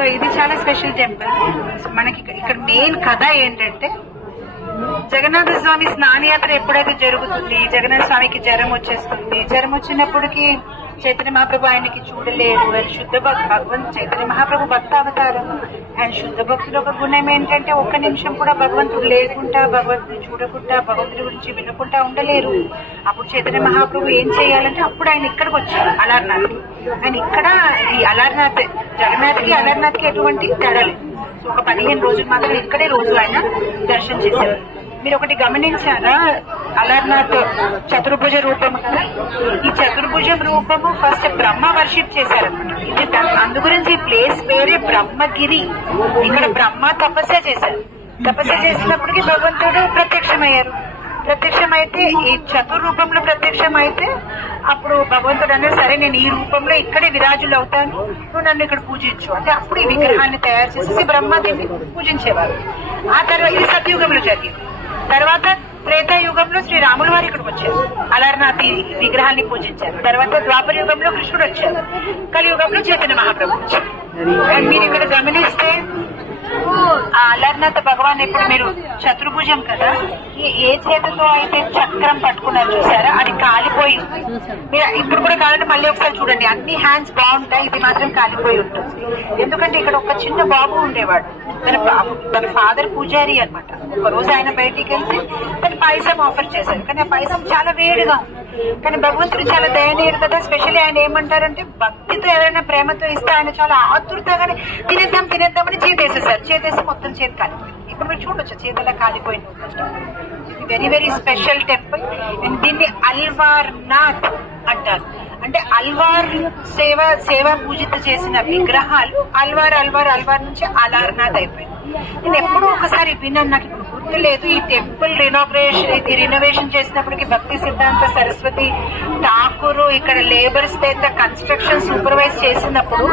So ఇది చాలా special temple. మనకి ఇక్కడ మెయిన్ కథ ఏంటంటే, జగన్నాథ స్వామి స్నానయాత్ర ఎప్పుడైతే జరుగుతుంది, జగన్నాథ స్వామికి జ్వరం వచ్చేస్తుంది. జ్వరం వచ్చినప్పటికీ చైతన్య మహాప్రభు ఆయనకి చూడలేరు. ఆయన శుద్ధ భగవంతు చైతన్య మహాప్రభు భక్త అవతారం. ఆయన శుద్ధ భక్తులు ఒక గుణం ఏంటంటే, ఒక్క నిమిషం కూడా భగవంతుడు లేకుండా, భగవంతుని చూడకుండా, భగవంతుడి గురించి వినకుండా ఉండలేరు. అప్పుడు చైతన్య మహాప్రభు ఏం చేయాలంటే, అప్పుడు ఆయన ఇక్కడికి వచ్చారు అలార్నాథ్కి. ఆయన ఇక్కడ ఈ అలార్నాథ్, జగన్నాథ్కి అలార్నాథ్కి ఎటువంటి తేడా లేదు. సో ఒక 15 రోజులు మాత్రం ఇక్కడే రోజు ఆయన దర్శనం చేశారు. మీరు ఒకటి గమనించారా, అలార్నాథ్ చతుర్భుజ రూపం కదా, ఈ చతుర్భుజం రూపము ఫస్ట్ బ్రహ్మ వర్షిప్ చేశారనమాట. ఇది అందు గురించి ఈ ప్లేస్ పేరే బ్రహ్మగిరి. ఇక్కడ బ్రహ్మ తపస్య చేశారు. తపస్య చేసినప్పటికీ భగవంతుడు ప్రత్యక్షమయ్యారు. ప్రత్యక్షమైతే ఈ చతుర్రూపంలో ప్రత్యక్షమైతే అప్పుడు భగవంతుడు అన్నారు, సరే నేను ఈ రూపంలో ఇక్కడే విరాజులు అవుతాను, నువ్వు నన్ను ఇక్కడ పూజించు అంటే అప్పుడు ఈ విగ్రహాన్ని తయారు చేసేసి బ్రహ్మదేవిని పూజించేవారు. ఆ తర్వాత ఇది సత్యయుగంలో జరిగింది. తర్వాత త్రేతాయుగంలో శ్రీరాములు వారు ఇక్కడికి వచ్చారు, అలార్నాథ్ విగ్రహాన్ని పూజించారు. తర్వాత ద్వాపర యుగంలో కృష్ణుడు వచ్చారు, కలియుగంలో చైతన్య మహాప్రభు వచ్చారు. మీరు ఇక్కడ గమనిస్తే ఆ అలర్నాథ భగవాన్ ఇప్పుడు మీరు చతుర్భుజం కదా, ఏ చేతితో అయితే చక్రం పట్టుకున్నారు చూసారా, అది కాలిపోయి ఉంది. మీరు ఇప్పుడు కూడా కావాలంటే మళ్ళీ ఒకసారి చూడండి, అన్ని హ్యాండ్స్ బాగుంటాయి, ఇది మాత్రం కాలిపోయి ఉంటుంది. ఎందుకంటే ఇక్కడ ఒక చిన్న బాబు ఉండేవాడు, తన ఫాదర్ పూజారి అనమాట. ఒక రోజు ఆయన బయటికి వెళ్తే తన పాయసం ఆఫర్ చేశారు, కానీ ఆ పాయసం చాలా వేడిగా ఉంది. కానీ భగవంతుడు చాలా దయనీయుడు కదా, స్పెషల్లీ ఆయన ఏమంటారంటే, భక్తితో ఎవరైనా ప్రేమతో ఇస్తే ఆయన చాలా ఆతృతగానే తినేద్దామని చేతేసేసారు. చేతేసి మొత్తం చేతి కాలిపోయింది. ఇప్పుడు మీరు చూడొచ్చు చేతులా కాలిపోయింది. Very very special temple. And దీన్ని అల్వార్నాథ్ అంటారు. అంటే అల్వార్ సేవ పూజిత చేసిన విగ్రహాలు అల్వార్ నుంచి అలార్నాథ్ అయిపోయింది. నేను ఎప్పుడూ ఒకసారి విన్నాను, నాకు ఇప్పుడు గుర్తు లేదు. ఈ టెంపుల్ రినోవేషన్ చేసినప్పటికీ భక్తి సిద్ధాంత సరస్వతి ఠాకూర్ ఇక్కడ లేబర్స్ కన్స్ట్రక్షన్ సూపర్వైజ్ చేసినప్పుడు,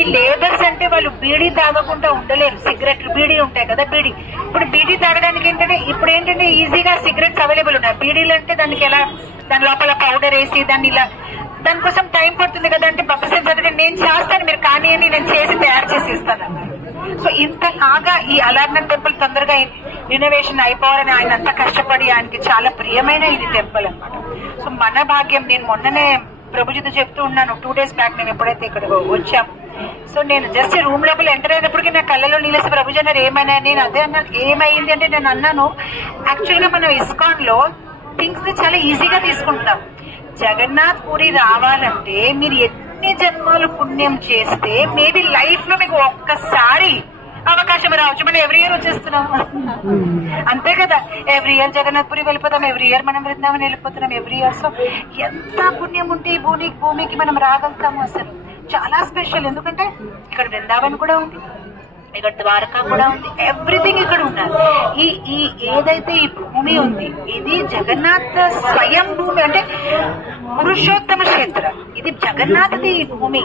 ఈ లేబర్స్ అంటే వాళ్ళు బీడీ తాగకుండా ఉండలేరు. సిగరెట్లు బీడీ ఉంటాయి కదా, బీడీ. ఇప్పుడు బీడీ తాగడానికి ఇప్పుడు ఏంటంటే ఈజీగా సిగరెట్స్ అవైలబుల్ ఉన్నాయి. బీడీలు అంటే దానికి ఎలా, దాని లోపల పౌడర్ వేసి దాన్ని ఇలా, దానికోసం టైం పడుతుంది కదా. అంటే భక్తి చదివి నేను చేస్తాను, మీరు కానీ అని నేను చేసి తయారు చేసి ఇస్తాను. సో ఇంతలాగా ఈ అలార్నాథ్ టెంపుల్ తొందరగా రినోవేషన్ అయిపోవాలని ఆయన అంతా కష్టపడి, ఆయనకి చాలా ప్రియమైన ఇది టెంపుల్ అనమాట. సో మన భాగ్యం. నేను మొన్ననే ప్రభుజీతో చెప్తూ ఉన్నాను, 2 days బ్యాక్ మేము ఎప్పుడైతే ఇక్కడ వచ్చాము. సో నేను జస్ట్ రూమ్ లోపల ఎంటర్ అయినప్పటికీ నా కళ్ళలో నీళ్ళేసి ప్రభుజీ అన్నారు ఏమైనా, నేను అదే అన్నాను ఏమైంది అంటే, నేను అన్నాను యాక్చువల్ గా మనం ఇస్కాన్ లో థింగ్స్ ని చాలా ఈజీగా తీసుకుంటాం. జగన్నాథ్ పూరి రావాలంటే మీరు ఎన్ని జన్మాలు పుణ్యం చేస్తే మేబీ లైఫ్ లో మీకు ఒక్కసారి అవకాశం రావచ్చు. మనం ఎవ్రీ ఇయర్ వచ్చేస్తున్నాం అంతే కదా, ఎవ్రీ ఇయర్ జగన్నాథ్ పురి వెళ్ళిపోతాం, ఎవ్రీ ఇయర్ మనం బృందావన్ వెళ్ళిపోతున్నాం ఎవ్రీ ఇయర్. సో ఎంత పుణ్యం ఉంటే ఈ భూమికి మనం రాగలుగుతాము. అసలు చాలా స్పెషల్. ఎందుకంటే ఇక్కడ బృందావన్ కూడా ఉంది, ఇక్కడ ద్వారకా కూడా ఉంది, ఎవ్రీథింగ్ ఇక్కడ ఉన్నారు. ఈ ఏదైతే ఈ భూమి ఉంది, ఇది జగన్నాథ్ స్వయం భూమి. అంటే పురుషోత్తమ క్షేత్ర, ఇది జగన్నాథది ఈ భూమి.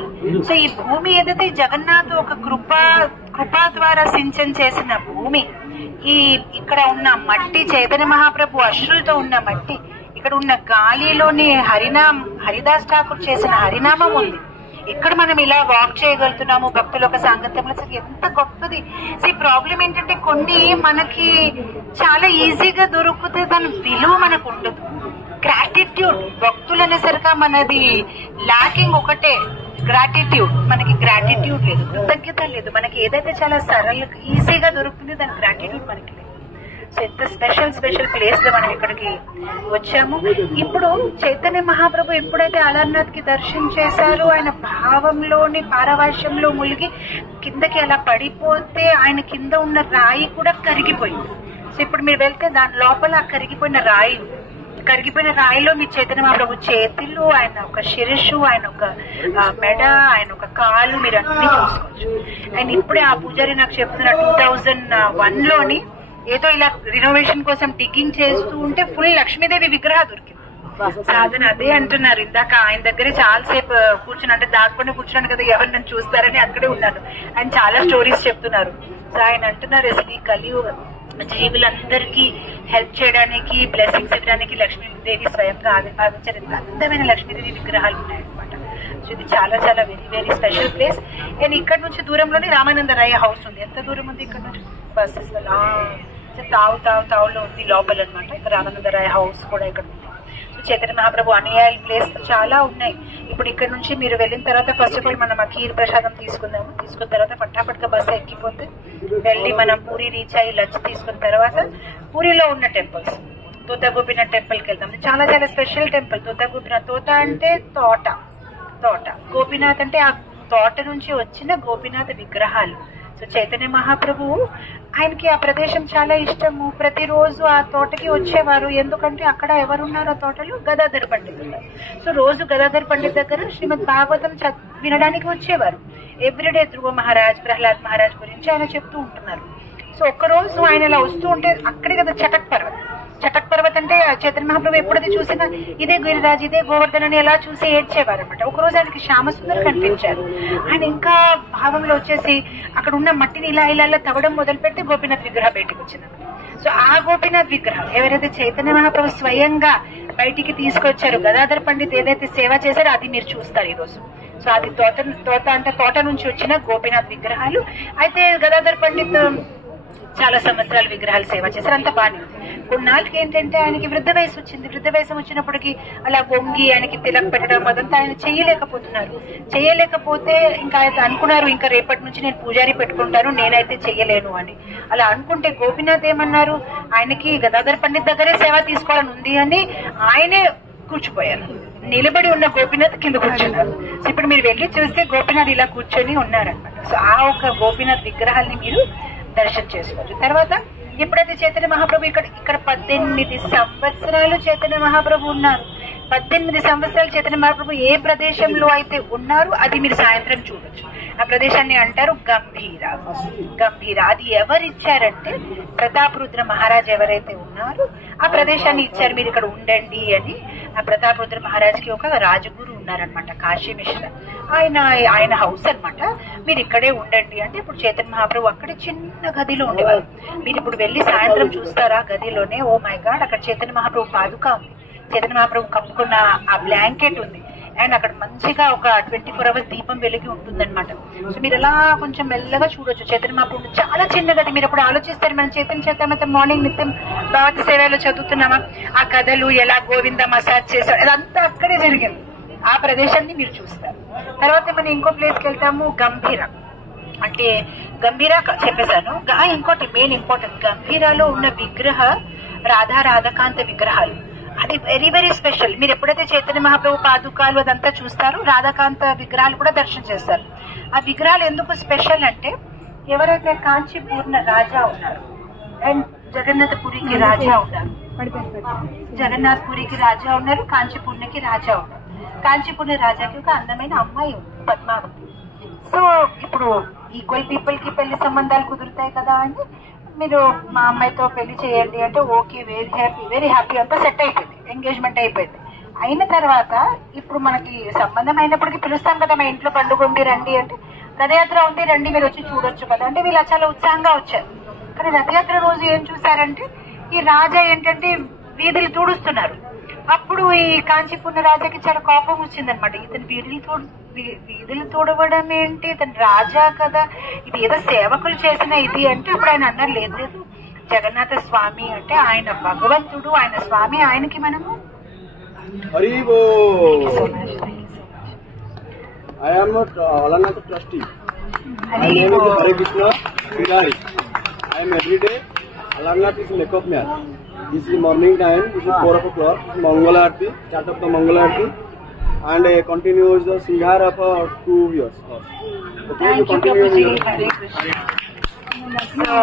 సో ఈ భూమి ఏదైతే జగన్నాథ్ ఒక కృపా ద్వారా సించన చేసిన భూమి. ఇక్కడ ఉన్న మట్టి చైతన్య మహాప్రభు అశ్రులతో ఉన్న మట్టి, ఇక్కడ ఉన్న గాలిలోని హరిదాస్ ఠాకూర్ చేసిన హరినామం ఉంది. ఇక్కడ మనం ఇలా వాక్ చేయగలుగుతున్నాము భక్తుల ఒక సాంగత్యంలో. ఎంత గొప్పది. ఈ ప్రాబ్లం ఏంటంటే, కొన్ని మనకి చాలా ఈజీగా దొరికితే దాని విలువ మనకు ఉండదు. గ్రాటిట్యూడ్, భక్తులు అనేసరిగా మనది లాకింగ్ ఒకటే, గ్రాటిట్యూడ్. మనకి గ్రాటిట్యూడ్ లేదు, కృతజ్ఞత లేదు. మనకి ఏదైతే చాలా ఈజీగా దొరుకుతుంది దాని గ్రాటిట్యూడ్ మనకి లేదు. సో ఎంత స్పెషల్ ప్లేస్ లో మనం ఇక్కడికి వచ్చాము. ఇప్పుడు చైతన్య మహాప్రభు ఎప్పుడైతే అలర్నాథ్ కి దర్శనం చేశారో, ఆయన భావంలోని పారవాశ్యంలో ములిగి కిందకి అలా పడిపోతే ఆయన కింద ఉన్న రాయి కూడా కరిగిపోయింది. సో ఇప్పుడు మీరు వెళ్తే దాని లోపల కరిగిపోయిన రాయిలో మీ చైతన్య మహాప్రభు చేతులు, ఆయన ఒక శిరస్సు, ఆయన ఒక మెడ, ఆయన ఒక కాలు మీరు అన్ని చూసుకోవచ్చు. అండ్ ఇప్పుడే ఆ పూజారి నాకు చెప్తున్న 2001లోని ఏదో ఇలా రినోవేషన్ కోసం డిగ్గింగ్ చేస్తూ ఉంటే ఫుల్ లక్ష్మీదేవి విగ్రహం దొరికింది. సాధన అదే అంటున్నారు. ఇందాక ఆయన దగ్గరే చాలాసేపు కూర్చుని, అంటే దాక్కొని కూర్చున్నాను కదా ఎవరు నన్ను చూస్తారని అక్కడే ఉన్నాను. ఆయన చాలా స్టోరీస్ చెప్తున్నారు. సో ఆయన అంటున్నారు, అసలు ఈ కలియుగ జీవులందరికీ హెల్ప్ చేయడానికి, బ్లెస్సింగ్స్ ఇవ్వడానికి లక్ష్మీదేవి స్వయంగా ఆవిర్భవించిన అందమైన లక్ష్మీదేవి విగ్రహాలు ఉన్నాయన్నమాట. సో ఇది చాలా చాలా very very special place. And ఇక్కడ నుంచి దూరంలోనే రామానందరాయ హౌస్ ఉంది. ఎంత దూరం ఉంది ఇక్కడ నుంచి? బస్సెస్ తావులో ఉంది లోపల అనమాట. ఇక్కడ రామానందరాయ హౌస్ కూడా ఇక్కడ ఉంది. సో చైతన్య మహాప్రభు అనుయాయుల ప్లేస్ చాలా ఉన్నాయి. ఇప్పుడు ఇక్కడ నుంచి మీరు వెళ్ళిన తర్వాత ఫస్ట్ ఆఫ్ ఆల్ మనం ఆ ఖీర్ ప్రసాదం తీసుకుందాము. తీసుకున్న తర్వాత పట్టాపట్గా బస్సు ఎక్కిపోతే వెళ్ళి మనం పూరి రీచ్ అయ్యి లంచ్ తీసుకున్న తర్వాత పూరిలో ఉన్న టెంపుల్స్, తోత గోపీనాథ్ టెంపుల్ కి వెళ్తాం. చాలా చాలా స్పెషల్ టెంపుల్ తోత గోపీనాథ్. తోత అంటే తోట, గోపీనాథ్ అంటే ఆ తోట నుంచి వచ్చిన గోపీనాథ్ విగ్రహాలు. సో చైతన్య మహాప్రభు ఆయనకి ఆ ప్రదేశం చాలా ఇష్టము. ప్రతిరోజు ఆ తోటకి వచ్చేవారు. ఎందుకంటే అక్కడ ఎవరున్నారు ఆ తోటలో? గదాధర్ పండితులు. సో రోజు గదాధర్ పండిత్ దగ్గర శ్రీమద్ భాగవతం వినడానికి వచ్చేవారు. ఎవ్రీడే ధ్రువ మహారాజ్, ప్రహ్లాద్ మహారాజ్ గురించి ఆయన చెప్తూ ఉంటున్నారు. సో ఒక్కరోజు ఆయన ఇలా వస్తూ ఉంటే అక్కడే కదా చటక్ పర్వత్ అంటే చైతన్య మహాప్రభు ఎప్పుడైతే చూసినా ఇదే గిరిరాజ్, ఇదే గోవర్ధన్ అని ఎలా చూసి ఏడ్చేవారు అనమాట. ఒకరోజు ఆయనకి శ్యామసుందర్ కనిపించారు. ఆయన ఇంకా భావంలో వచ్చేసి అక్కడ ఉన్న మట్టిని ఇలా ఇలా ఇలా తవ్వడం మొదలు పెడితే గోపీనాథ్ విగ్రహం బయటకు వచ్చింది. సో ఆ గోపీనాథ్ విగ్రహం ఎవరైతే చైతన్య మహాప్రభు స్వయంగా బయటికి తీసుకొచ్చారు, గదాధర్ పండిత్ ఏదైతే సేవ చేశారో అది మీరు చూస్తారు ఈ రోజు. సో అది తోట అంటే తోట నుంచి వచ్చిన గోపీనాథ్ విగ్రహాలు. అయితే గదాధర్ పండిత్ చాలా సంవత్సరాలు విగ్రహాలు సేవ చేశారు. అంత బాగానే ఉంది. కొన్నాళ్ళకి ఏంటంటే ఆయనకి వృద్ధ వయసు వచ్చింది. వృద్ధ వయసు వచ్చినప్పటికీ అలా వంగి ఆయనకి తిలక్ పెట్టడం అదంతా ఆయన చేయలేకపోతే ఇంకా ఆయన అనుకున్నారు ఇంకా రేపటి నుంచి నేను పూజారి పెట్టుకుంటాను, నేనైతే చెయ్యలేను అని. అలా అనుకుంటే గోపీనాథ్ ఏమన్నారు, ఆయనకి గదాధర్ పండిత్ దగ్గరే సేవ తీసుకోవాలని ఉంది అని ఆయనే కూర్చుపోయారు. నిలబడి ఉన్న గోపీనాథ్ కింద కూర్చున్నారు. సో ఇప్పుడు మీరు వెళ్ళి చూస్తే గోపీనాథ్ ఇలా కూర్చొని ఉన్నారనమాట. సో ఆ ఒక గోపీనాథ్ విగ్రహాన్ని మీరు దర్శనం చేసుకోవచ్చు. తర్వాత ఎప్పుడైతే చైతన్య మహాప్రభు ఇక్కడ 18 సంవత్సరాలు చైతన్య మహాప్రభు ఉన్నారు. 18 సంవత్సరాలు చైతన్య మహాప్రభు ఏ ప్రదేశంలో అయితే ఉన్నారు అది మీరు సాయంత్రం చూడొచ్చు. ఆ ప్రదేశాన్ని అంటారు గంభీర. అది ఎవరిచ్చారంటే ప్రతాపరుద్ర మహారాజ్ ఎవరైతే ఉన్నారో ఆ ప్రదేశాన్ని ఇచ్చారు, మీరు ఇక్కడ ఉండండి అని. ఆ ప్రతాపరుద్ర మహారాజ్ కి ఒక రాజగురు ఉన్నారనమాట, కాశీ మిశ్ర. ఆయన హౌస్ అనమాట. మీరు ఇక్కడే ఉండండి అంటే ఇప్పుడు చైతన్య మహాప్రభు అక్కడే చిన్న గదిలో ఉండేవారు. మీరు ఇప్పుడు వెళ్ళి సాయంత్రం చూస్తారా గదిలోనే, ఓ మై గాడ్, అక్కడ చైతన్య మహాప్రభు పాదుక ఉంది, చైతన్య మహాప్రభు కప్పుకున్న ఆ బ్లాంకెట్ ఉంది. అండ్ అక్కడ మంచిగా ఒక 24 hours దీపం వెలిగి ఉంటుందన్నమాట. సో మీరు ఎలా కొంచెం మెల్లగా చూడొచ్చు. చైతన్య మహాప్రభు చాలా చిన్న గది. మీరు అప్పుడు ఆలోచిస్తారు మనం చైతన్య చైతన్య మార్నింగ్ నిత్యం భారత సేవలో చదువుతున్నామా, ఆ కథలు ఎలా గోవింద మసాజ్ చేశారు అదంతా అక్కడే జరిగింది. ఆ ప్రదేశాన్ని మీరు చూస్తారు. తర్వాత మనం ఇంకో ప్లేస్ కి వెళ్తాము, గంభీర. అంటే గంభీర చెప్పేశాను. ఇంకోటి మెయిన్ ఇంపార్టెంట్, గంభీరాలో ఉన్న విగ్రహ రాధాకాంత విగ్రహాలు. అది వెరీ వెరీ స్పెషల్. మీరు ఎప్పుడైతే చైతన్య మహాప్రభు పాదుకాలు అదంతా చూస్తారో రాధాకాంత విగ్రహాలు కూడా దర్శనం చేస్తారు. ఆ విగ్రహాలు ఎందుకు స్పెషల్ అంటే ఎవరైతే కాంచీపూర్ణ రాజా ఉన్నారు అండ్ జగన్నాథపురికి రాజా ఉన్నారు, జగన్నాథ్పురికి రాజా ఉన్నారు, కాంచీపూర్ణకి రాజా ఉన్నారు. కాంచీపూర్ణ రాజాకి ఒక అందమైన అమ్మాయి ఉంది, పద్మావతి. సో ఇప్పుడు ఈక్వల్ పీపుల్ కి పెళ్లి సంబంధాలు కుదురుతాయి కదా అని మీరు మా అమ్మాయితో పెళ్లి చేయండి అంటే ఓకే, వెరీ హ్యాపీ అంతా సెట్ అయిపోయింది, ఎంగేజ్మెంట్ అయిపోయింది. అయిన తర్వాత ఇప్పుడు మనకి సంబంధం అయినప్పటికీ పిలుస్తాం కదా, మా ఇంట్లో పండుగ ఉంది రండి అంటే, రథయాత్ర ఉంది రండి మీరు వచ్చి చూడొచ్చు కదా అంటే వీళ్ళు చాలా ఉత్సాహంగా వచ్చారు. కానీ రథయాత్ర రోజు ఏం చూసారంటే ఈ రాజా ఏంటంటే వీధులు తుడుస్తున్నారు. అప్పుడు ఈ కాంచీపూర్ణ రాజాకి చాలా కోపం వచ్చిందనమాట. ఇతను వీధులు తుడవడం ఏంటి, ఇతను రాజా కదా, ఇది ఏదో సేవకులు చేసిన ఇది అంటే అప్పుడు ఆయన అన్నారు లేదు, జగన్నాథ స్వామి అంటే ఆయన భగవంతుడు, ఆయన స్వామి, ఆయనకి మనము This is morning time. This is 4 o'clock. Mangala Aarti, start of the Mangala Aarti, and continues the Singhara for 2 years. Okay, you continue. So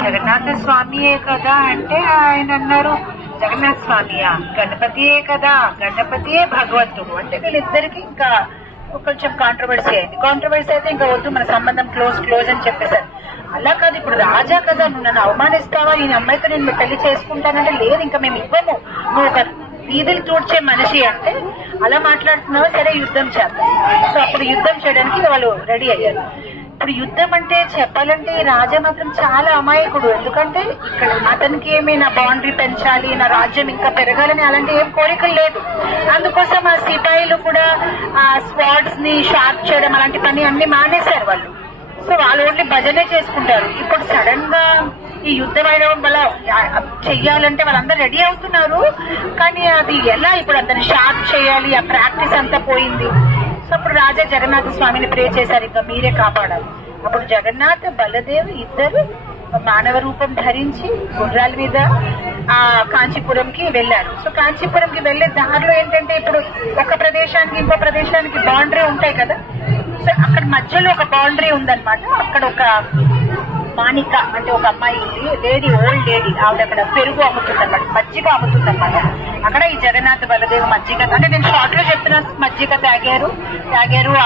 Jagannatha స్వామియే కదా అంటే ఆయన అన్నారు జగన్నాథ స్వామియా, గణపతియే కదా, గణపతియే భగవంతుడు అంటే వీళ్ళిద్దరికి ఇంకా కొంచెం కాంట్రవర్సీ అయింది. కాంట్రవర్సీ అయితే ఇంకా వద్దు మన సంబంధం క్లోజ్ అని చెప్పేశారు. అలా కాదు, ఇప్పుడు రాజా కదా, నువ్వు నన్ను అవమానిస్తావా, ఈ అమ్మాయితో నేను పెళ్లి చేసుకుంటానంటే లేదు ఇంకా మేము ఇవ్వము, నువ్వు ఒక వీధులు తూడ్చే మనిషి అంటే అలా మాట్లాడుతున్నావా, సరే యుద్ధం చేద్దాం. సో అప్పుడు యుద్ధం చేయడానికి వాళ్ళు రెడీ అయ్యారు. ఇప్పుడు యుద్ధం అంటే చెప్పాలంటే రాజా మాత్రం చాలా అమాయకుడు. ఎందుకంటే ఇక్కడ అతనికి ఏమి నా బౌండరీ పెంచాలి, నా రాజ్యం ఇంకా పెరగాలని అలాంటి ఏం కోరికలు లేదు. అందుకోసం ఆ సిపాయిలు కూడా ఆ స్వార్డ్స్ ని షార్ప్ చేయడం అలాంటి పని అన్ని మానేశారు వాళ్ళు. సో వాళ్ళు ఓన్లీ భజనే చేసుకుంటారు. ఇప్పుడు సడన్ గా ఈ యుద్ధం అయిన వల్ల చెయ్యాలంటే వాళ్ళందరూ రెడీ అవుతున్నారు, కానీ అది ఎలా ఇప్పుడు అతను షార్ప్ చేయాలి, ఆ ప్రాక్టీస్ అంతా పోయింది. సో అప్పుడు రాజా జగన్నాథ స్వామిని ప్రే చేశారు, ఇంకా మీరే కాపాడాలి. అప్పుడు జగన్నాథ్ బలదేవ్ ఇద్దరు మానవ రూపం ధరించి గుర్రాల మీద ఆ కాంచీపురంకి వెళ్లారు. సో కాంచీపురంకి వెళ్లే దారిలో ఏంటంటే ఇప్పుడు ఒక ప్రదేశానికి ఇంకో ప్రదేశానికి బౌండరీ ఉంటాయి కదా. సో అక్కడ మధ్యలో ఒక బౌండరీ ఉందన్నమాట. అక్కడ ఒక మాణిక అంటే ఒక అమ్మాయి లేడీ, ఓల్డ్ లేడీ, ఆవిడ అక్కడ పెరుగు అమ్ముతుందన్నమాట, మజ్జిగ అమ్ముతుందన్నమాట. అక్కడ ఈ జగన్నాథ్ బలదేవ్ మజ్జిగ అంటే నేను షార్ట్ లో చెప్తున్నాను, మజ్జిగ తాగారు,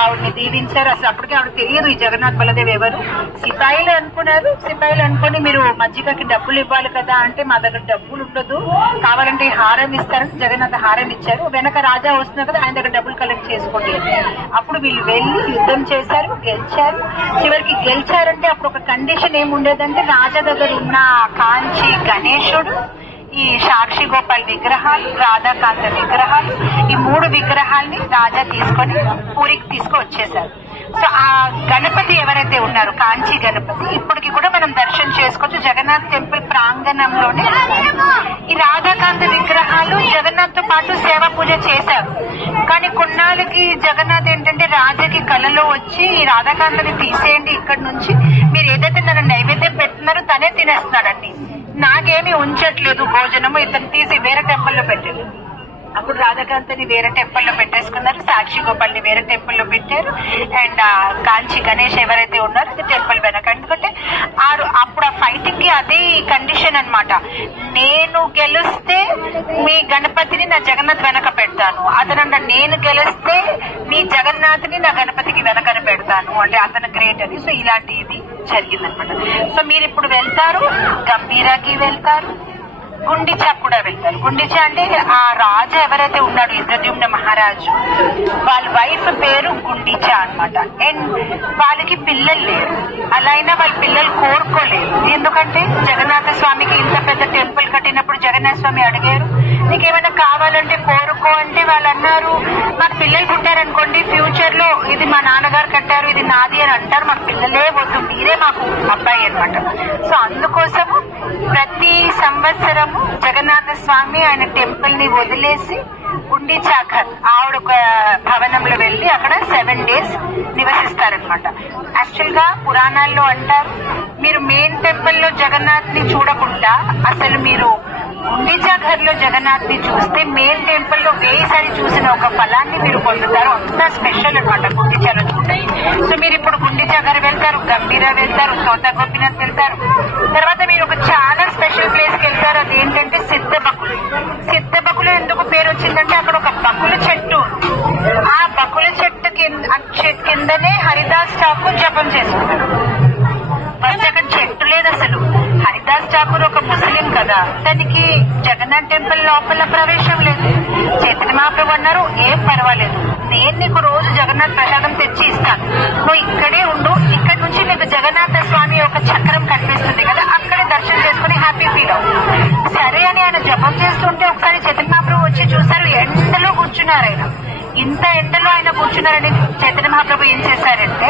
ఆవిడని దీవించారు. అసలు అప్పటికే ఆవిడ తెలియదు ఈ జగన్నాథ్ బలదేవ్ ఎవరు. సిపాయిలు అనుకున్నారు. సిపాయిలు అనుకుని మీరు మజ్జిగకి డబ్బులు ఇవ్వాలి కదా అంటే మా దగ్గర డబ్బులు ఉండదు, కావాలంటే హారం ఇస్తారని జగన్నాథ్ హారం ఇచ్చారు. వెనక రాజా వస్తున్నారు కదా, ఆయన దగ్గర డబ్బులు కలెక్ట్ చేసుకోండి. అప్పుడు వీళ్ళు వెళ్లి యుద్ధం చేశారు, గెలిచారు. చివరికి గెలిచారంటే అప్పుడు ఒక కండిషన్ ఏముండేదంటే రాజా దగ్గర ఉన్న కాంచి గణేశుడు, ఈ సాక్షి గోపాల్ విగ్రహాలు, రాధాకాంత విగ్రహాలు, ఈ 3 విగ్రహాల్ని రాజా తీసుకొని పూరికి తీసుకొచ్చేశారు. సో ఆ గణపతి ఎవరైతే ఉన్నారో కాంచి గణపతి ఇప్పటికి కూడా మనం దర్శనం చేసుకోవచ్చు జగన్నాథ్ టెంపుల్ ప్రాంగణంలోనే. ఈ రాధాకాంత విగ్రహాలు జగన్నాథ్ తో పాటు సేవ పూజ చేశారు. కానీ కొన్నాళ్ళకి జగన్నాథ్ ఏంటంటే రాజాకి కలలో వచ్చి ఈ రాధాకాంతని తీసేయండి ఇక్కడి నుంచి, మీరు ఏదైతే నన్ను నైవేద్యం పెడుతున్నారో తనే తినేస్తున్నాడండి, నాకేమీ ఉంచట్లేదు భోజనము, ఇతను తీసి వేరే టెంపుల్లో పెట్టారు. అప్పుడు రాధాకాంతని వేరే టెంపుల్లో పెట్టేసుకున్నారు, సాక్షి గోపాల్ ని వేరే టెంపుల్లో పెట్టారు, అండ్ కాంచి గణేష్ ఎవరైతే ఉన్నారో అది టెంపుల్ వెనక. ఎందుకంటే అప్పుడు ఆ ఫైటింగ్ కి అదే కండిషన్ అన్నమాట. నేను గెలిస్తే మీ గణపతిని నా జగన్నాథ్ వెనక పెడతాను, అతను నేను గెలిస్తే మీ జగన్నాథ్ని నా గణపతికి వెనకన పెడతాను అంటే అతను గ్రేట్ అని. సో ఇలాంటి ఇది జరిగిందనమాట. సో మీరు ఇప్పుడు వెళ్తారు, గంభీరాకి వెళ్తారు, గుండిచా కూడా వెళ్తారు. గుండిచా అంటే ఆ రాజు ఎవరైతే ఉన్నాడు ఇంద్రద్యుమ్న మహారాజు, వాళ్ళ వైఫ్ పేరు గుండిచా అన్నమాట. అండ్ వాళ్ళకి పిల్లలు లేరు, అలా అయినా వాళ్ళ పిల్లలు కోరుకోలేదు. ఎందుకంటే జగన్నాథ స్వామికి ఇంత పెద్ద టెంపుల్ కట్టినప్పుడు జగన్నాథ స్వామి అడిగారు నీకేమైనా కావాలంటే కోరుకో అంటే వాళ్ళు అన్నారు మాకు పిల్లలు పుట్టారనుకోండి ఫ్యూచర్ లో ఇది మా నాన్నగారు కట్టారు ఇది నాది అని అంటారు, మాకు పిల్లలే వద్దు మీరే మాకు అబ్బాయి అనమాట. సో అందుకోసము ప్రతి సంవత్సరము జగన్నాథ స్వామి ఆయన టెంపుల్ ని వదిలేసి గుండిచాఘర్ ఆవిడ ఒక భవనంలో వెళ్లి అక్కడ 7 days నివసిస్తారనమాట. యాక్చువల్ గా పురాణాల్లో అంటారు మీరు మెయిన్ టెంపుల్ లో జగన్నాథ్ ని చూడకుండా అసలు మీరు గుండిచాఘర్ లో జగన్నాథ్ ని చూస్తే మెయిన్ టెంపుల్ లో 1000 సార్లు చూసిన ఒక ఫలాన్ని మీరు పొందుతారు. అంత స్పెషల్ అనమాట గుండిచాలో చూస్తే. సో మీరు ఇప్పుడు గుండిచాఘర్ వెళ్తారు, గంభీరా వెళ్తారు, తోత గోపినాథ్ వెళ్తారు, తర్వాత మీరు ఒక చాలా స్పెషల్ ప్లేస్ కి వెళ్తారు. అది ఏంటంటే సిద్ధబకులు. సిద్ధబకులు ఎందుకు పేరు వచ్చిందంటే అక్కడ ఒక బకుల చెట్టు, ఆ బకుల చెట్టు కిందనే హరిదాస్ ఠాకూర్ జపం చేసుకున్నారు. ఫస్ట్ అక్కడ చెట్టు లేదు అసలు. హరిదాస్ ఠాకూర్ ఒక ముస్లిం కదా, తనకి జగన్నాథ్ టెంపుల్ లోపల ప్రవేశం లేదు. చైతన్య మహాప్రభు అన్నారు ఏం పర్వాలేదు నేను నీకు రోజు జగన్నాథ్ ప్రసాదం తెచ్చి ఇస్తాను, నువ్వు ఇక్కడే ఉండు, ఇక్కడ నుంచి నీకు జగన్నాథ స్వామి ఒక చక్రం కనిపిస్తుంది కదా అక్కడే దర్శనం చేసుకుని హ్యాపీ ఫీల్ అవు. సరే అని ఆయన జపం చేస్తుంటే ఒకసారి చైతన్య మహాప్రభు వచ్చి చూశారు, ఎండలో కూర్చున్నారు ఆయన. ఇంత ఎండలో ఆయన కూర్చున్నారని చైతన్య మహాప్రభు ఏం చేశారంటే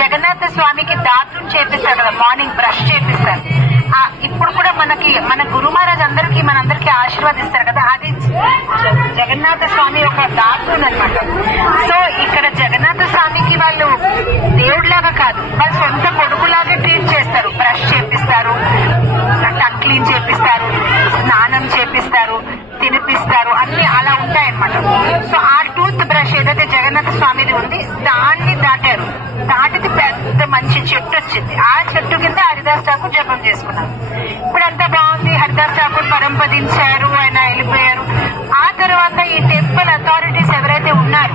జగన్నాథ స్వామికి దాత్రం చేపిస్తారు కదా, మార్నింగ్ బ్రష్ చేపిస్తారు. ఇప్పుడు కూడా మన గురు మహారాజ్ అందరికీ మనందరికీ ఆశీర్వాదిస్తారు కదా, అది జగన్నాథ స్వామి యొక్క దాత్రం అనమాట. సో ఇక్కడ జగన్నాథ స్వామికి వాళ్ళు దేవుడిలాగా కాదు, వాళ్ళ సొంత కొడుకులాగా ట్రీట్ చేస్తారు. బ్రష్ చేపిస్తారు, టంగ్ క్లీన్ చేపిస్తారు, స్నానం చేపిస్తారు, తినిపిస్తారు, అన్ని అలా ఉంటాయన్నమాట. సో ఆ టూత్ బ్రష్ ఏదైతే జగన్నాథ స్వామిది ఉంది దాన్ని దాటారు, దాటితే పెద్ద మంచి చెట్టు వచ్చింది. ఆ చెట్టు కింద హరిదాస్ ఠాకూర్ జపం చేసుకున్నారు. ఇప్పుడు అంతా బాగుంది, హరిదాస్ ఠాకూర్ పరంపదించారు, ఆయన వెళ్ళిపోయారు. ఆ తర్వాత ఈ టెంపుల్ అథారిటీస్ ఎవరైతే ఉన్నారు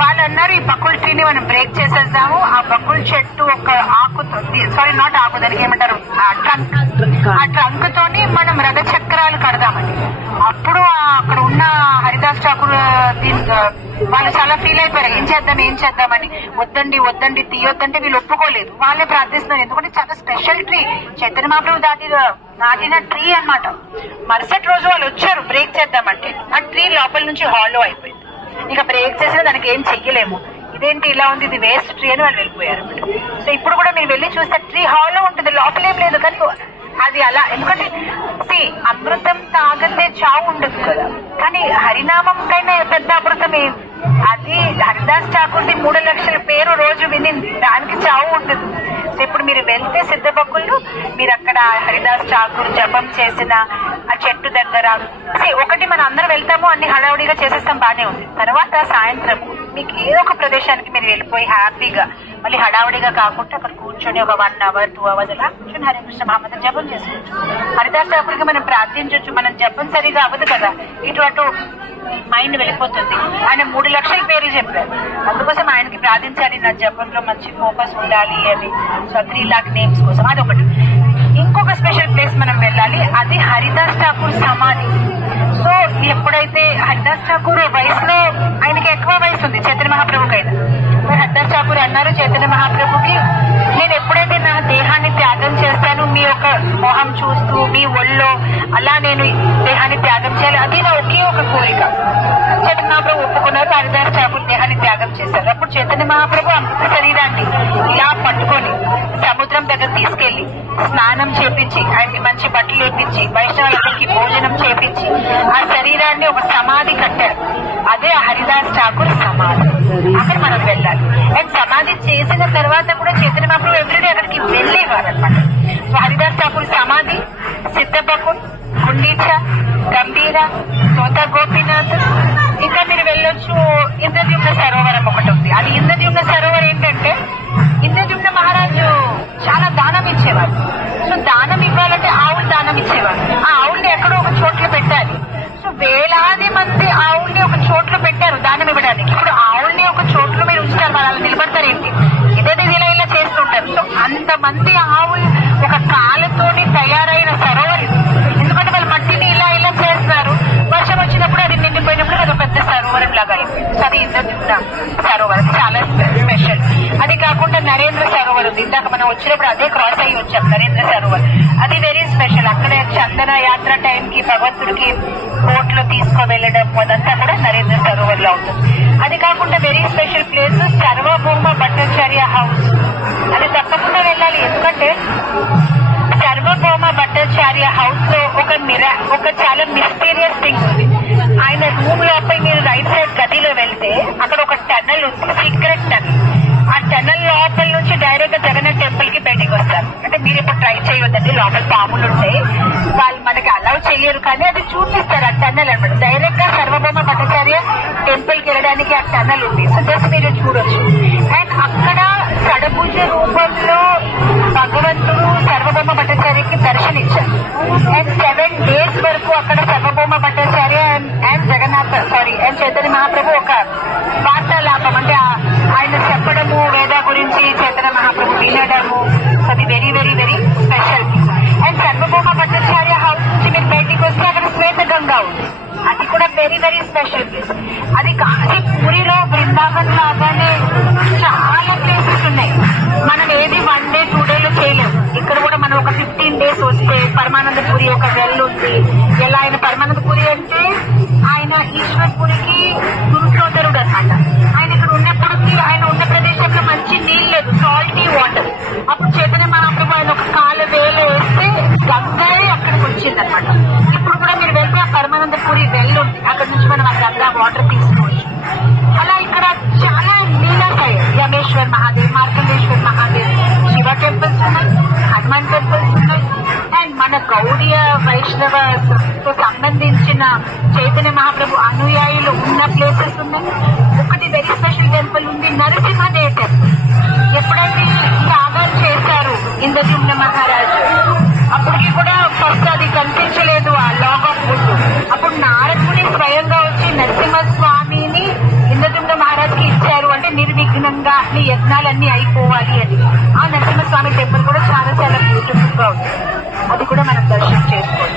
వాళ్ళు అన్నారు ఈ బకుల్ ట్రీని మనం బ్రేక్ చేసేద్దాము, ఆ బకుల్ చెట్టు ఒక ఆకుతో సారీ నాట్ ఆకు దానికి ఏమంటారు ఆ ట్రంక్ తోని మనం రథచక్రాలు కడదామని. అప్పుడు అక్కడ ఉన్న హరిదాస్ ఠాకూర్ వాళ్ళు చాలా ఫీల్ అయిపోయారు, ఏం చేద్దామని. వద్దండి తీయొద్దంటే వీళ్ళు ఒప్పుకోలేదు. వాళ్ళే ప్రార్థిస్తున్నారు, ఎందుకంటే చాలా స్పెషల్ ట్రీ, చైతన్య మహాప్రభు నాటిన ట్రీ అన్నమాట. మరుసటి రోజు వాళ్ళు వచ్చారు బ్రేక్ చేద్దామంటే ఆ ట్రీ లోపల నుంచి హాలో అయిపోయింది. ఇక బ్రేక్ చేసినా దానికి ఏం చెయ్యలేము, ఇదేంటి ఇలా ఉంది, ఇది వేస్ట్ ట్రీ అని వాళ్ళు వెళ్ళిపోయారు. సో ఇప్పుడు కూడా మీరు వెళ్ళి చూస్తే ట్రీ హాలో ఉంటుంది, లోపలేం లేదు. కానీ అది అలా, ఎందుకంటే అమృతం తాగందే చావు ఉండదు కదా, కానీ హరినామం కైనా పెద్ద అమృతం అది. హరిదాస్ ఠాకూర్ది 3 లక్షల పేరు రోజు వినింది, దానికి చావు ఉంటుంది. సో ఇప్పుడు మీరు వెళ్తే సిద్ధభక్తులు మీరు అక్కడ హరిదాస్ ఠాకూర్ జపం చేసిన ఆ చెట్టు దగ్గర ఒకటి మనం అందరం వెళ్తాము, అన్ని హడావుడిగా చేసేస్తాం, బానే ఉంది. తర్వాత సాయంత్రం మీకు ఏదో ఒక ప్రదేశానికి మీరు వెళ్ళిపోయి హ్యాపీగా మళ్ళీ హడావుడిగా కాకుండా అక్కడ కూర్చొని ఒక 1 hour 2 hours అలా కూర్చొని హరే కృష్ణ మహామంత్రం జపం చేసుకోవచ్చు. హరిదాస్ ఠాకూర్కి మనం ప్రార్థించవచ్చు. మనం జపం సరిగా అవ్వదు కదా, ఇటు మైండ్ వెళ్ళిపోతుంది. ఆయన 3 లక్షల పేర్లు చెప్పారు, అందుకోసం ఆయనకి ప్రార్థించాలి, నా జపంలో మంచి ఫోకస్ ఉండాలి అని. సో 3 lakh నేమ్స్ కోసం అదొకటి. ఇంకొక స్పెషల్ ప్లేస్ మనం వెళ్ళాలి, అది హరిదాస్ ఠాకూర్ సమాధి. సో ఎప్పుడైతే హరిదాస్ ఠాకూర్ వయసులో ఆయనకి ఎక్కువ వయసు ఉంది చైతన్య మహాప్రభుకి అయినా, హరిదాస్ ఠాకూర్ అన్నారు చైతన్య మహాప్రభుకి, నేను ఎప్పుడైతే నా దేహాన్ని త్యాగం చేస్తాను మీ యొక్క మొహం చూస్తూ మీ ఒళ్ళో అలా నేను దేహాన్ని త్యాగం చేయాలి, అది నా ఒకే ఒక కోరిక. చైతన్య మహాప్రభు ఒప్పుకున్నారు, హరిదాస్ ఠాకూర్ దేహాన్ని త్యాగం చేశారు. అప్పుడు చైతన్య మహాప్రభు అమృత శరీరాన్ని ఇలా పట్టుకొని సముద్రం దగ్గర తీసుకెళ్లి స్నానం చేపించి ఆయనకి మంచి బట్టలు వేపించి వైష్ణవులందరికీ భోజనం చేపించి ఆ శరీరాన్ని ఒక సమాధి కట్టారు. అదే హరిదాస్ ఠాకూర్ సమాధి. అక్కడ మనం వెళ్ళాలి. అండ్ సమాధి చేసిన తర్వాత కూడా చైతన్య మహాప్రభు ఎవ్రీడే అక్కడికి వెళ్ళేవారు అనమాట. సో హరిదాస్ ఠాకూర్ సమాధి, సిద్ధబకుల్, గుండీచ, గంభీర, తోత గోపీనాథ్, ఇంకా మీరు వెళ్ళొచ్చు ఇంద్రద్యుమ్న సరోవరం ఒకటి ఉంది. అది ఇంద్రద్యుమ్న సరోవరం ఏంటంటే ఇంద్రద్యుమ్న మహారాజు చాలా దానం ఇచ్చేవారు. సో దానం ఇవ్వాలంటే ఆవులు దానం ఇచ్చేవారు. ఆ ఆవుల్ని ఎక్కడో ఒక చోట్ల పెట్టాలి. సో వేలాది మంది ఆవుల్ని ఒక చోట్ల పెట్టారు దానం ఇవ్వడానికి. ఇప్పుడు ఆవుల్ని ఒక చోట్ల మీరు ఉంచుతారు, వాళ్ళు నిలబడతారు ఏంటి, ఇదే ఇలా చేస్తుంటారు. సో అంతమంది ఆవులు ఒక కాలుతోని తయారైన సరోవరం, ఎందుకంటే వాళ్ళు మట్టిని ఇలా చేస్తారు, వర్షం వచ్చినప్పుడు అది నిండిపోయినప్పుడు అది పెద్ద సరోవరం లాగా అయిపోయింది. సో అది ఇంద్రద్యుమ్న సరోవరం చాలా స్పెషల్. అది కాకుండా నరేంద్ర సరోవర్ ఉంది, ఇందాక మనం వచ్చినప్పుడు అదే క్రాస్ అయ్యి వచ్చాం. నరేంద్ర సరోవర్ అది వెరీ స్పెషల్. అక్కడ చందన యాత్ర టైంకి భగవంతుడికి బోట్ లో తీసుకువెళ్ళడం అదంతా కూడా నరేంద్ర సరోవర్ లో ఉంటుంది. అది కాకుండా very special place Sarvabhauma Bhattacharya house, అది తప్పకుండా వెళ్ళాలి. ఎందుకంటే సర్వభౌమ భట్టాచార్య హౌస్ లో ఒక చాలా మిస్టీరియస్ థింగ్ ఉంది. ఆయన రూమ్ లోపల మీరు రైట్ సైడ్ గదిలో వెళ్తే అక్కడ ఒక టనల్ ఉంది, సీక్రెట్ టనల్. ఆ టనల్ లోపల నుంచి డైరెక్ట్ గా జగన్నాథ్ టెంపుల్ కి బయటికి వస్తారు. అంటే మీరు ఇప్పుడు ట్రై చేయవద్దండి, లోపల పాములు ఉంటాయి, వాళ్ళు మనకి అలౌ చేయరు, కానీ అది చూపిస్తారు ఆ టనల్ అనమాట. డైరెక్ట్ గా సర్వభౌమ భట్టాచార్య టెంపుల్ కి వెళ్ళడానికి ఆ టనల్ ఉంది. సో జస్ట్ మీరు చూడొచ్చు. అండ్ అక్కడ సడభుజ రూపంలో భగవంతుడు సర్వభౌమ భట్టాచార్యకి దర్శనిచ్చారు. అండ్ 7 days వరకు అక్కడ సర్వభౌమ భట్టాచార్య అండ్ చైతన్య మహాప్రభు ఒక వార్తాలాపం, అంటే ఆయన చెప్పడము వేద గురించి చైతన్య మహాప్రభు వినడము, అది very very very special. And Sarvabhauma Bhattacharya house నుంచి మీరు బయటికి వస్తే అక్కడ శ్వేత గంగా ఉంది, అది కూడా వెరీ వెరీ స్పెషల్ ప్లేస్. అది కాశీ పూరిలో బృందావన్ లాగానే చాలా ప్లేసెస్ ఉన్నాయి. మనం ఏది 1 day 2 days చేయలేము. ఇక్కడ కూడా మనం ఒక 15 days వస్తే పరమానందపురి ఒక వెల్ ఉంది. ఎలా ఆయన పరమానందపురి అంటే ఆయన ఈశ్వర్పురికి గురు సోదరుడు అనమాట. ఆయన ఇక్కడ ఉన్నప్పటికీ ఆయన ఉన్న ప్రదేశంలో మంచి నీళ్ళు లేదు, సాల్టీ వాటర్. అప్పుడు చైతన్య మహాప్రభు ఆయన ఒక కాలు వేలు వేస్తే గంగానే అక్కడికి వచ్చిందనమాట. ఇప్పుడు కూడా మీరు వెళ్తే ఆ పరమానందపురి వెల్ ఉంది, అక్కడ నుంచి మనం ఆ గంగా వాటర్ తీసుకోవచ్చు. అలా ఇక్కడ చాలా లీలాసాయి, యమేశ్వర్ మహాదేవ్, మార్కండేశ్వర్ మహాదేవ్, శివ టెంపుల్స్ ఉన్నాయి, హనుమాన్ టెంపుల్స్ ఉన్నాయి. అండ్ మన గౌడీయ వైష్ణవ తో సంబంధించిన చైతన్య మహాప్రభు అనుయాయులు ఉన్న ప్లేసెస్ ఉన్నాయి. ఒకటి వెరీ స్పెషల్ టెంపుల్ ఉంది, నరసింహదేవ్ టెంపుల్. ఎప్పుడైతే యాగాలు చేశారు ఇంద్రద్యుమ్న మహారాజు, అప్పటికి కూడా ఫస్ట్ అది కనిపించలేదు ఆ లాగ్ ఆఫ్ వుడ్. అప్పుడు నారదుని స్వయంగా వచ్చి నరసింహస్వామిని ఇంద్రద్యుమ్న మహారాజుకి ఇచ్చారు, అంటే నిర్విఘ్నంగా మీ యజ్ఞాలన్నీ అయిపోవాలి అని. ఆ నరసింహస్వామి టెంపుల్ కూడా చాలా చాలా బ్యూటిఫుల్ గా ఉంది, అది కూడా మనం దర్శనం చేసుకోవాలి.